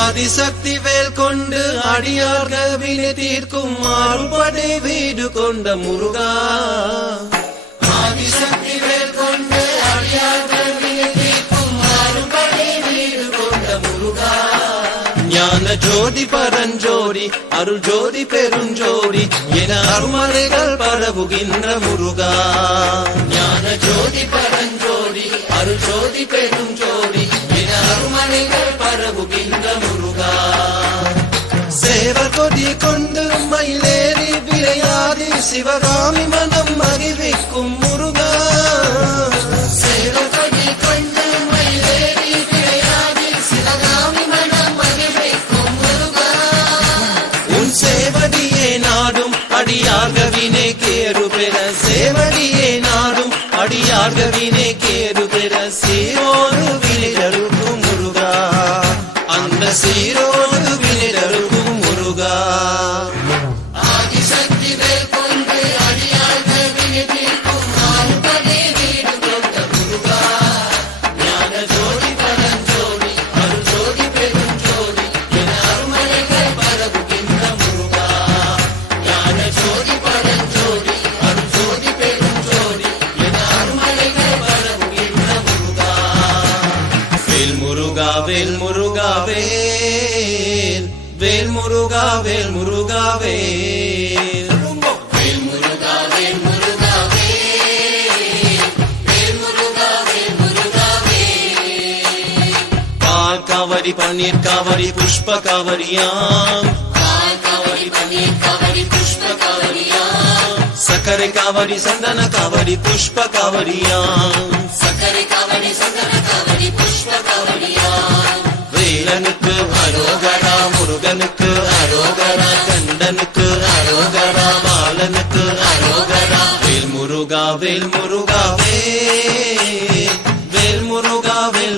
ஆதிசக்தி வேல் கொண்டு அடியார்கள் வினை தீர்க்கும் மாறுபடை வீடு கொண்ட முருகா. ஆதிசக்தி வேல் கொண்டு அடியார்கள் வினை தீர்க்கும் மாறுபடை வீடு கொண்ட முருகா. ஞான ஜோதி பரஞ்சோதி அருள் ஜோதி பெருஞ்சோதி என அருமறைகள் பரவுகின்ற முருகா. ஞான ஜோதி பரஞ்சோதி அருள் ஜோதி பெருஞ்சோதி என அருமறைகள் பரவுகின்ற முருகா. சேவர் கொடி கொண்டு மயிலேறி விளையாடி சிவகாமி மனம் மகிழ்விக்கும் முருகா. சேவர் கொடி கொண்டு மயிலேறி விளையாடி சிவகாமி மனம் மகிழ்விக்கும் முருகா. உன் சேவடியே நாடும் அடியார்கவினை கேரு பெற சேவடியே நாடும் அடியார்கவினை கேரு பெற சீரோடு விளைதருக்கும் முருகா. அந்த சீரோடு விளைதருக்கும் முருகா. ஆதிசக்தி வேல் கொண்டு அடியார்கள் வினை தீர்க்கும் மாறுபடை வீடு கொண்ட முருகா. ஞான ஜோதி பரஞ்சோதி அருள் ஜோதி பெருஞ்சோதி என அருமறைகள் பரவுகின்ற முருகா. ஞான ஜோதி பரஞ்சோதி அருள் ஜோதி பெருஞ்சோதி என அருமறைகள் பரவுகின்ற முருகா. வேல் முருகா வேல் முருகா வேல் வேல் முருகா வேல் முருகா வேல். வேல் முருகா வேல் முருகா வேல் வேல் முருகா வேல் முருகா வேல். பால் காவடி பன்னீர் காவடி புஷ்ப காவடியாம். பால் காவடி பன்னீர் காவடி புஷ்ப காவடியாம். சக்கரை காவடி சந்தன காவடி புஷ்ப காவடியாம். சக்கரை காவடி சந்தன காவடி புஷ்ப காவடியாம். வேலனுக்கு அரோகரா முருகனுக்கு அரோகரா கண்டனுக்கு அரோகரா பாலனுக்கு அரோகரா. வேல் முருகா வேல் முருகா வேல் வேல் முருகா வேல்